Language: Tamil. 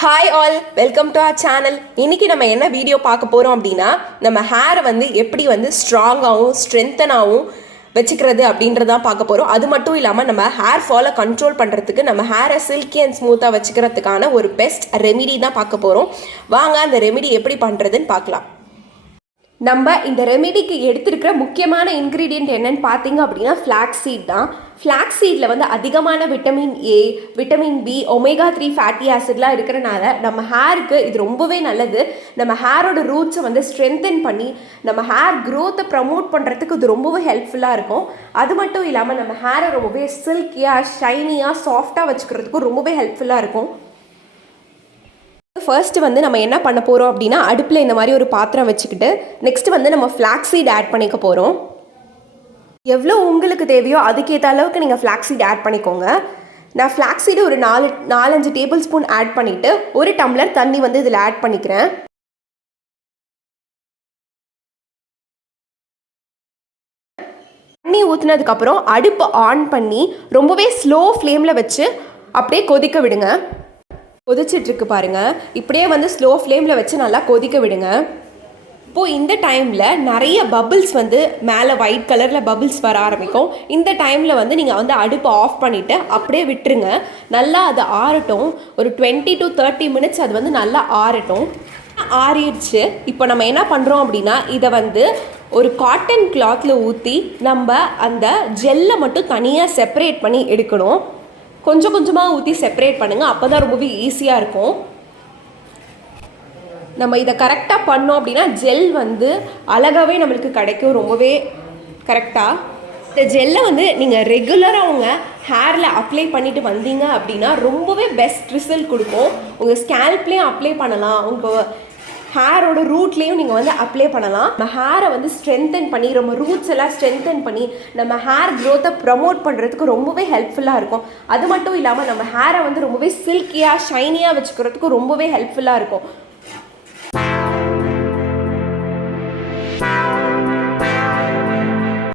Hi all, welcome to our channel. இன்றைக்கி நம்ம என்ன வீடியோ பார்க்க போகிறோம் அப்படின்னா, நம்ம ஹேரை எப்படி ஸ்ட்ராங்காகவும் ஸ்ட்ரென்த்தனாகவும் வச்சுக்கிறது அப்படின்றதான் பார்க்க போகிறோம். அது மட்டும் இல்லாமல் நம்ம ஹேர் ஃபாலை கண்ட்ரோல் பண்ணுறதுக்கு, நம்ம ஹேரை சில்கி அண்ட் ஸ்மூத்தாக வச்சுக்கிறதுக்கான ஒரு பெஸ்ட் ரெமிடி தான் பார்க்க போகிறோம். வாங்க அந்த ரெமிடி எப்படி பண்ணுறதுன்னு பார்க்கலாம். நம்ம இந்த ரெமிடிக்கு எடுத்துருக்கிற முக்கியமான இன்க்ரீடியன்ட் என்னன்னு பார்த்தீங்க அப்படின்னா ஃப்ளாக்ஸ் சீட் தான். ஃப்ளாக்ஸ் சீடில் அதிகமான vitamin A, vitamin B, omega 3 fatty ஆசிட்லாம் இருக்கிறனால நம்ம ஹேருக்கு இது ரொம்பவே நல்லது. நம்ம ஹேரோட ரூட்ஸை ஸ்ட்ரென்தன் பண்ணி நம்ம ஹேர் க்ரோத்தை ப்ரமோட் பண்ணுறதுக்கு இது ரொம்பவே ஹெல்ப்ஃபுல்லாக இருக்கும். அது மட்டும் இல்லாமல் நம்ம ஹேரை ரொம்பவே சில்கியாக, ஷைனியாக, சாஃப்டாக வச்சுக்கிறதுக்கும் ரொம்பவே ஹெல்ப்ஃபுல்லாக இருக்கும். ஃபர்ஸ்ட்டு நம்ம என்ன பண்ண போகிறோம் அப்படின்னா, அடுப்பில் இந்த மாதிரி ஒரு பாத்திரம் வச்சுக்கிட்டு நெக்ஸ்ட்டு நம்ம ஃப்ளாக்ஸ் சீட் ஆட் பண்ணிக்க போகிறோம். எவ்வளோ உங்களுக்கு தேவையோ அதுக்கேற்ற அளவுக்கு நீங்கள் ஃப்ளாக்ஸ் சீட் ஆட் பண்ணிக்கோங்க. நான் ஃப்ளாக்ஸ் சீடு ஒரு 4-5 டேபிள் ஸ்பூன் ஆட் பண்ணிவிட்டு ஒரு டம்ளர் தண்ணி இதில் ஆட் பண்ணிக்கிறேன். தண்ணி ஊற்றுனதுக்கப்புறம் அடுப்பை ஆன் பண்ணி ரொம்பவே ஸ்லோ ஃப்ளேமில் வச்சு அப்படியே கொதிக்க விடுங்க. கொதிச்சிட்ருக்கு பாருங்கள். இப்படியே ஸ்லோ ஃப்ளேமில் வச்சு நல்லா கொதிக்க விடுங்க. இப்போது இந்த டைமில் நிறைய பபிள்ஸ் மேலே ஒயிட் கலரில் பபிள்ஸ் வர ஆரம்பிக்கும். இந்த டைமில் நீங்கள் அடுப்பை ஆஃப் பண்ணிவிட்டு அப்படியே விட்டுருங்க. நல்லா அது ஆறட்டும். ஒரு 20 to 30 மினிட்ஸ் அது நல்லா ஆறட்டும். ஆறிடுச்சு. இப்போ நம்ம என்ன பண்ணுறோம் அப்படின்னா, இதை ஒரு காட்டன் கிளாத்தில் ஊற்றி நம்ம அந்த ஜெல்லை மட்டும் தனியாக செப்பரேட் பண்ணி எடுக்கணும். கொஞ்சம் கொஞ்சமாக ஊற்றி செப்பரேட் பண்ணுங்கள். அப்போ தான் ரொம்பவே ஈஸியாக இருக்கும். நம்ம இதை கரெக்டாக பண்ணோம் அப்படின்னா ஜெல் அழகாகவே நம்மளுக்கு கிடைக்கும், ரொம்பவே கரெக்டாக. இந்த ஜெல்லை நீங்கள் ரெகுலராக உங்கள் ஹேரில் அப்ளை பண்ணிட்டு வந்தீங்க அப்படின்னா ரொம்பவே பெஸ்ட் ரிசல்ட் கொடுக்கும். உங்கள் ஸ்கேல்ப்லேயும் அப்ளை பண்ணலாம், உங்கள் ஹேரோட ரூட்லேயும் நீங்கள் அப்ளை பண்ணலாம். நம்ம ஹேரை ஸ்ட்ரென்தன் பண்ணி, நம்ம ரூட்ஸ் எல்லாம் ஸ்ட்ரென்தன் பண்ணி நம்ம ஹேர் க்ரோத்தை ப்ரமோட் பண்ணுறதுக்கு ரொம்பவே ஹெல்ப்ஃபுல்லாக இருக்கும். அது மட்டும் இல்லாமல் நம்ம ஹேரை ரொம்பவே சில்கியாக, ஷைனியாக வச்சுக்கிறதுக்கு ரொம்பவே ஹெல்ப்ஃபுல்லாக இருக்கும்.